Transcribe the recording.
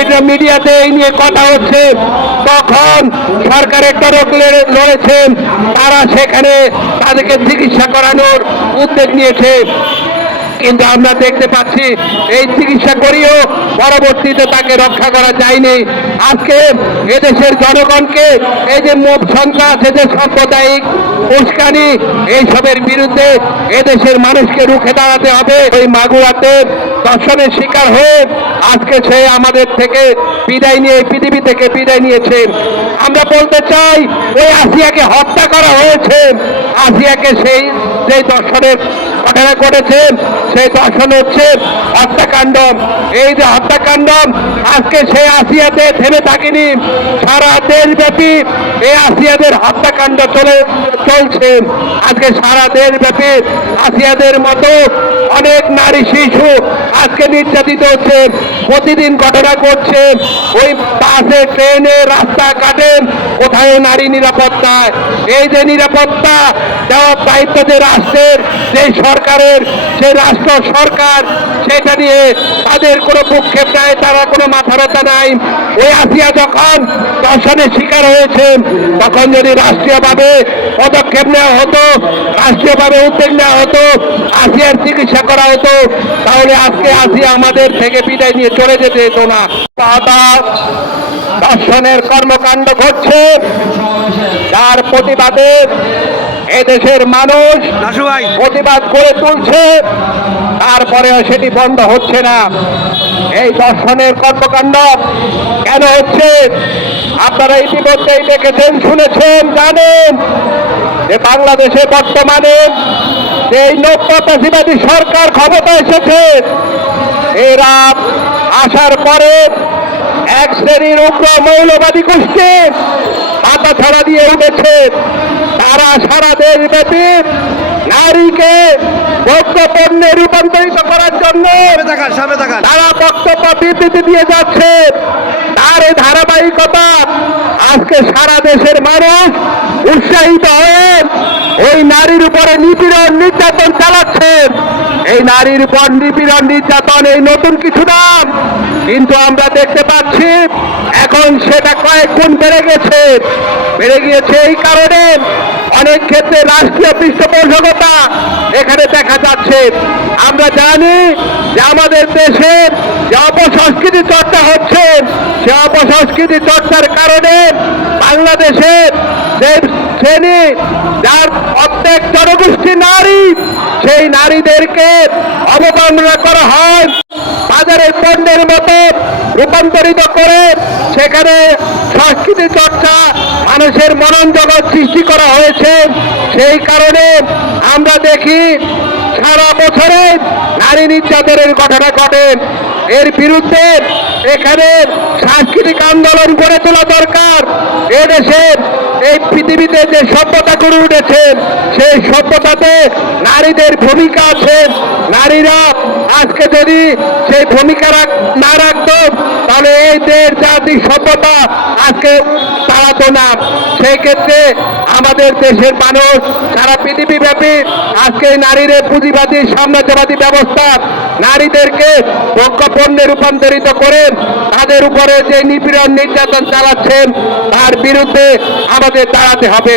Media মিডিয়াতে এই নিয়ে কথা হচ্ছে। তখন সরকারের তরফ লড়েছেন তারা সেখানে তাদেরকে চিকিৎসা করানোর উদ্যোগ নিয়েছে। কিন্তু আমরা দেখতে পাচ্ছি, এই চিকিৎসা করিও পরবর্তীতে তাকে রক্ষা করা যায়নি। আজকে এদেশের জনগণকে এই যে মুখ সন্ত্রাস এই যে সাম্প্রদায়িক উস্কানি এইসবের বিরুদ্ধে এদেশের মানুষকে রুখে দাঁড়াতে হবে। ওই মাগুরাতে দর্শনের শিকার হয়ে আজকে সে আমাদের থেকে বিদায় নিয়ে পৃথিবী থেকে বিদায় নিয়েছে। আমরা বলতে চাই, ওই আসিয়াকে হত্যা করা হয়েছে। আসিয়াকে সেই যেই দর্শনের ঘটনা করেছেন সেই দর্শন হচ্ছে হত্যাকাণ্ড। এই যে হত্যাকাণ্ড, আজকে সেই আসিয়াতে থেমে থাকেনি। সারা দেশব্যাপী এই আসিয়াদের হত্যাকাণ্ড চলে চলছে আজকে সারা দেশ ব্যাপী আসিয়াদের মতো অনেক নারী শিশু আজকে নির্যাতিত হচ্ছে, প্রতিদিন ঘটনা করছে ওই বাসে, ট্রেনে, রাস্তাঘাটে কোথায় নারী নিরাপত্তা? এই যে নিরাপত্তা দেওয়ার দায়িত্ব যে রাষ্ট্রের, যে সরকারের সেই রাষ্ট্র সরকার, সেটা নিয়ে তাদের কোনো ভূক্ষেপ নাই তারা কোনো মাথা ব্যথা নাই। ওই আসিয়া যখন দর্শনের শিকার হয়েছে তখন যদি রাষ্ট্রীয়ভাবে পদক্ষেপ নেওয়া হতো রাষ্ট্রীয়ভাবে উদ্যোগ নেওয়া হতো আসিয়ার চিকিৎসা করা হতো তাহলে আজকে আসিয়া আমাদের থেকে বিদায় নিয়ে চলে যেতে হতো না। দাদা দর্শনের কর্মকাণ্ড ঘটছে তার প্রতিবাদে এদেশের মানুষ প্রতিবাদ করে তুলছে। তারপরেও সেটি বন্ধ হচ্ছে না। এই দর্শনের কর্মকাণ্ড কেন হচ্ছে? আপনারা ইতিমধ্যেই দেখেছেন, শুনেছেন, জানেন যে বাংলাদেশে বর্তমানে এই নব্যতাসীবাদী সরকার ক্ষমতা এসেছে, এরা আসার পরে এক শ্রেণির উগ্র মৌলবাদী গোষ্ঠী মাথা ছাড়া দিয়ে উঠেছে। সারা দেশব্যাপী নারীকে ভোগ্য রূপান্তরিত করার জন্য তারা বক্তব্য বিবৃতি দিয়ে যাচ্ছে। তার এই ধারাবাহিকতা আজকে সারা দেশের মানুষ উৎসাহিত হয়ে ওই নারীর উপরে নিপীড়ন নির্যাতন চালাচ্ছেন এই নারীর উপর নিপীড়ন নির্যাতন এই নতুন কিছু না। কিন্তু আমরা দেখতে পাচ্ছি এখন সেটা কয়েক গুণ বেড়ে গেছে। বেড়ে গিয়েছে এই কারণে অনেক ক্ষেত্রে রাষ্ট্রীয় পৃষ্ঠপোষকতা এখানে দেখা যাচ্ছে। আমরা জানি যে আমাদের দেশে যে অপসংস্কৃতি চর্চা হচ্ছে, সে অপসংস্কৃতি চর্চার কারণে বাংলাদেশের যে শ্রেণি, যার প্রত্যেক জনগোষ্ঠী নারী, সেই নারীদেরকে অবমাননা করা হয়। বাজারের পণ্যের মতো রূপান্তরিত করে সেখানে সংস্কৃতি চর্চা, মানুষের মনন জগৎ সৃষ্টি করা হয়েছে। সেই কারণে আমরা দেখি সারা বছরে নারী নির্যাতনের ঘটনা ঘটে। এর বিরুদ্ধে এখানে সাংস্কৃতিক আন্দোলন গড়ে তোলা দরকার। এদেশের এই পৃথিবীতে যে সভ্যতা গড়ে উঠেছে, সেই সভ্যতাতে নারীদের ভূমিকা আছে। নারীরা আজকে যদি সেই ভূমিকা না তাহলে এই দেশ জাতি সভ্যতা আজকে দাঁড়াতো না। সেই ক্ষেত্রে আমাদের দেশের মানুষ সারা পৃথিবী ব্যাপী আজকে নারীর পুঁজিবাদী, সাম্রাজ্যবাদী ব্যবস্থা নারীদেরকে ভোগ্য পণ্যে রূপান্তরিত করে তাদের উপরে যে নিপীড়ন নির্যাতন চালাচ্ছেন, তার বিরুদ্ধে আমাদের দাঁড়াতে হবে।